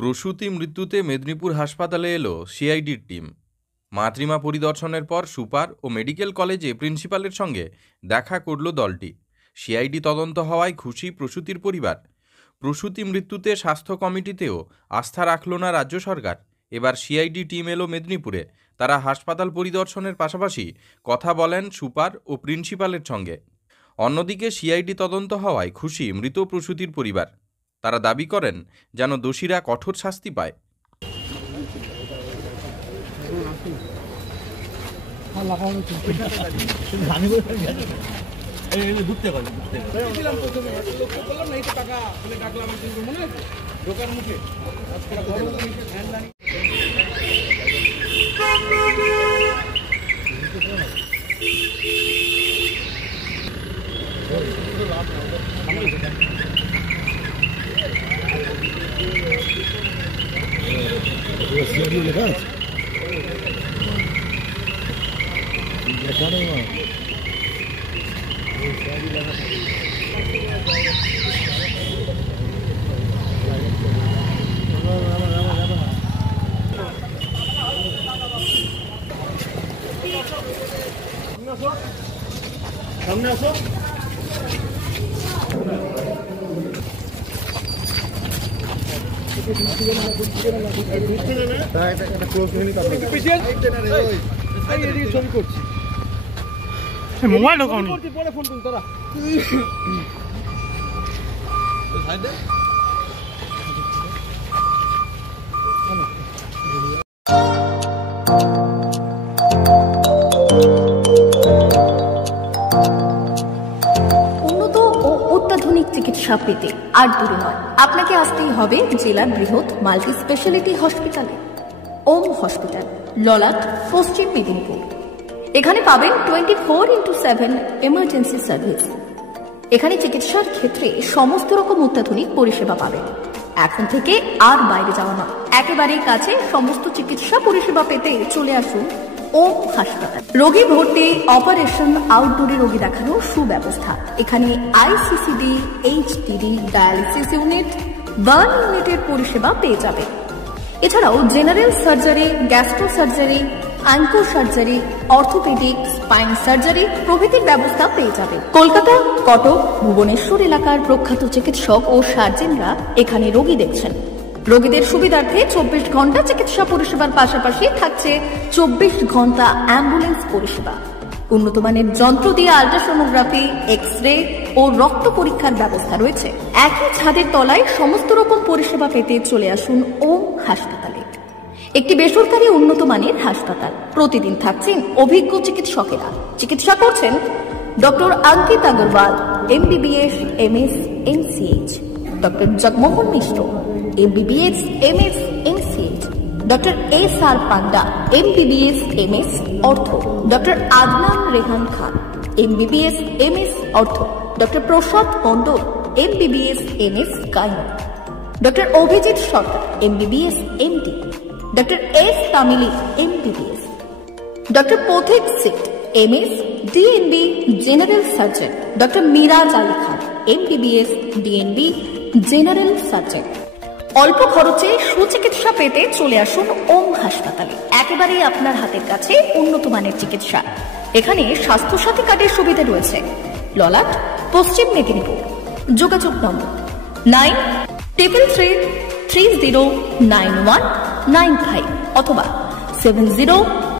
প্রসূতি মৃত্যুতে মেদিনীপুর হাসপাতালে এলো সিআইডির টিম। মাতৃমা পরিদর্শনের পর সুপার ও মেডিকেল কলেজে প্রিন্সিপালের সঙ্গে দেখা করল দলটি। সিআইডি তদন্ত হওয়ায় খুশি প্রসূতির পরিবার। প্রসূতি মৃত্যুতে স্বাস্থ্য কমিটিতেও আস্থা রাখল না রাজ্য সরকার। এবার সিআইডি টিম এলো মেদিনীপুরে। তারা হাসপাতাল পরিদর্শনের পাশাপাশি কথা বলেন সুপার ও প্রিন্সিপালের সঙ্গে। অন্যদিকে সিআইডি তদন্ত হওয়ায় খুশি মৃত প্রসূতির পরিবার। তারা দাবি করেন যেন দোষীরা কঠোর শাস্তি পায়। সামনে আসো। মোবাইল পরে ফোন করুন তোরা। অত্যাধুনিক চিকিৎসা পেতে আর দূরে নয়, আপনাকে আসতেই হবে জেলার বৃহৎ মাল্টি স্পেশালিটি হসপিটালে, ওম হসপিটাল, ললাট, পশ্চিম মেদিনীপুর। এখানে পাবেন 24x7 এমার্জেন্সি সার্ভিস। এখানে চিকিৎসার ক্ষেত্রে সমস্ত রকম অত্যাধুনিক পরিষেবা পাবেন। এখন থেকে আর বাইরে যাওয়া নয়, একেবারেই কাছে সমস্ত চিকিৎসা পরিষেবা পেতে চলে আসুন ওম হাসপাতাল। রোগী ভর্তি, অপারেশন, আউটডোরে রোগী দেখানোর সুব্যবস্থা। এখানে ICCD, HDD, dialysis unit, burn ইউনিটের পরিষেবা পেয়ে যাবে। এছাড়াও general surgery, gastro surgery, onco surgery, orthopaedic, spine surgery প্রভৃতির ব্যবস্থা পেয়ে যাবে। কলকাতা, কটক, ভুবনেশ্বর এলাকার প্রখ্যাত চিকিৎসক ও সার্জেনরা এখানে রোগী দেখছেন। রোগীদের সুবিধার্থে 24 ঘন্টা চিকিৎসা পরিষেবার পাশাপাশি থাকছে 24 ঘন্টা অ্যাম্বুলেন্স পরিষেবা। উন্নত মানের যন্ত্র দিয়ে আল্ট্রাসোনোগ্রাফি, এক্স-রে ও রক্ত পরীক্ষার ব্যবস্থা রয়েছে। একই ছাদের তলায় সমস্ত রকম পরিষেবা পেতে চলে আসুন ওম হাসপাতালে। একটি বেসরকারি উন্নত মানের হাসপাতাল। প্রতিদিন থাকছেন অভিজ্ঞ চিকিৎসকেরা। চিকিৎসা করছেন doctor Ankit Agarwal, MBBS, MS, MCH, doctor Jagmohan Mishra, MBBS, MS, MCH, doctor SR Panda, MBBS, MS, ortho, doctor Adnan Rehan Khan, MBBS, MS, ortho, doctor Prasad Mondal, MBBS, MS, gynae, doctor Abhijit Sarkar, MBBS, MD, doctor S Tamili, MBBS, doctor Pathik সিট, MS, DNB, general surgeon, doctor Miraj Ali Khan, MBBS, DNB, general surgeon. অল্প খরচে সুচিকিৎসা পেতে চলে আসুন ওম হাসপাতালে। একেবারেই আপনার হাতের কাছে উন্নত মানের চিকিৎসা। এখানে স্বাস্থ্যসাথী কার্ডের সুবিধা রয়েছে। ললাট, পশ্চিম মেদিনীপুর। যোগাযোগ নম্বর 9333309195 অথবা 70